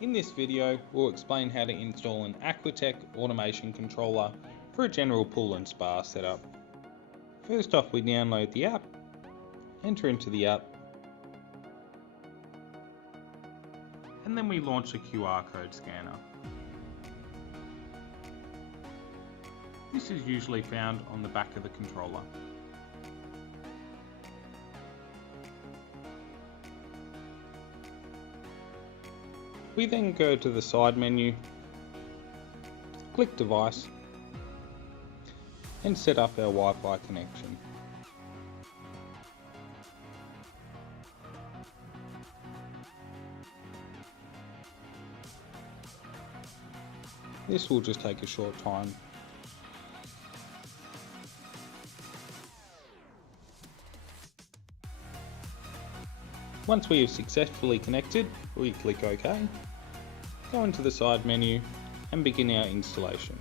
In this video, we'll explain how to install an Aquatek automation controller for a general pool and spa setup. First off, we download the app, enter into the app, and then we launch a QR code scanner. This is usually found on the back of the controller. We then go to the side menu, click device, and set up our Wi-Fi connection. This will just take a short time. Once we have successfully connected, we click OK, go into the side menu and begin our installation.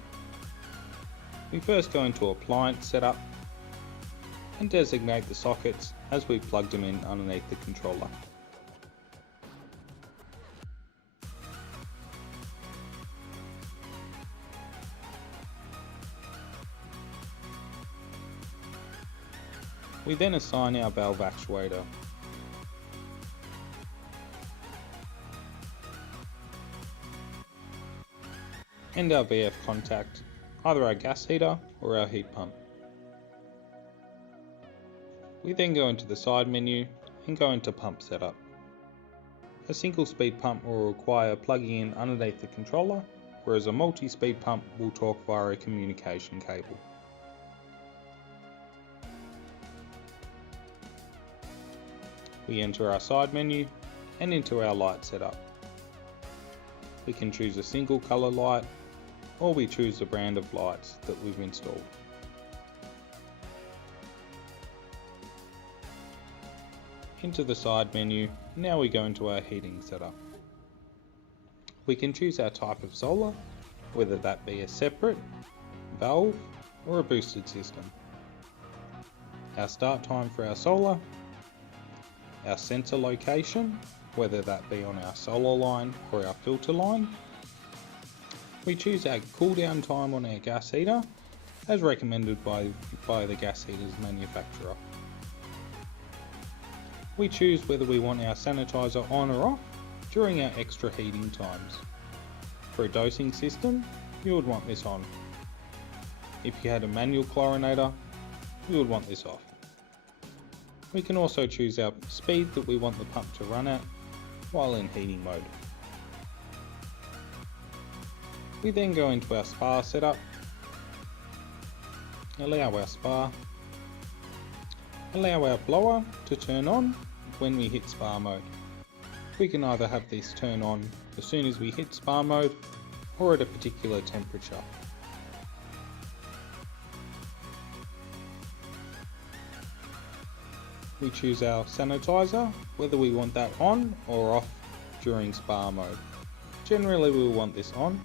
We first go into Appliance Setup and designate the sockets as we've plugged them in underneath the controller. We then assign our valve actuator. And our VF contact, either our gas heater or our heat pump. We then go into the side menu and go into pump setup. A single speed pump will require plugging in underneath the controller, whereas a multi-speed pump will talk via a communication cable. We enter our side menu and into our light setup. We can choose a single colour light, or we choose the brand of lights that we've installed. Into the side menu, now we go into our heating setup. We can choose our type of solar, whether that be a separate, valve, or a boosted system. Our start time for our solar, our sensor location, whether that be on our solar line or our filter line. We choose our cool down time on our gas heater, as recommended by the gas heater's manufacturer. We choose whether we want our sanitizer on or off during our extra heating times. For a dosing system, you would want this on. If you had a manual chlorinator, you would want this off. We can also choose our speed that we want the pump to run at while in heating mode. We then go into our spa setup, allow our spa, allow our blower to turn on when we hit spa mode. We can either have this turn on as soon as we hit spa mode or at a particular temperature. We choose our sanitizer, whether we want that on or off during spa mode. Generally we will want this on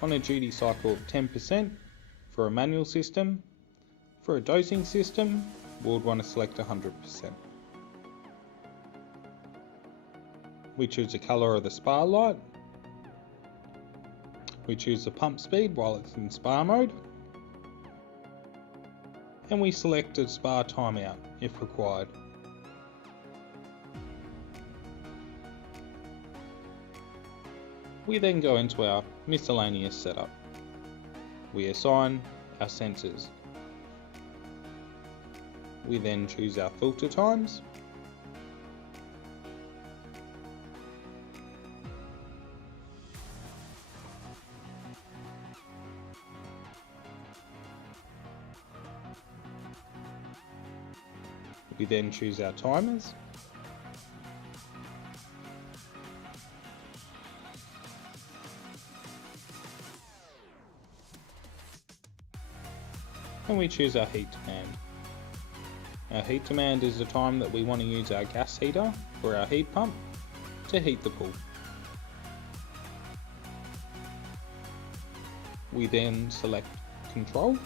a duty cycle of 10% for a manual system. For a dosing system, we would want to select 100%. We choose the colour of the spa light. We choose the pump speed while it's in spa mode. And we select a spa timeout if required. We then go into our miscellaneous setup. We assign our sensors. We then choose our filter times. We then choose our timers. And we choose our heat demand. Our heat demand is the time that we want to use our gas heater or our heat pump to heat the pool. We then select control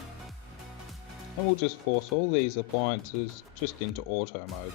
and we'll just force all these appliances just into auto mode.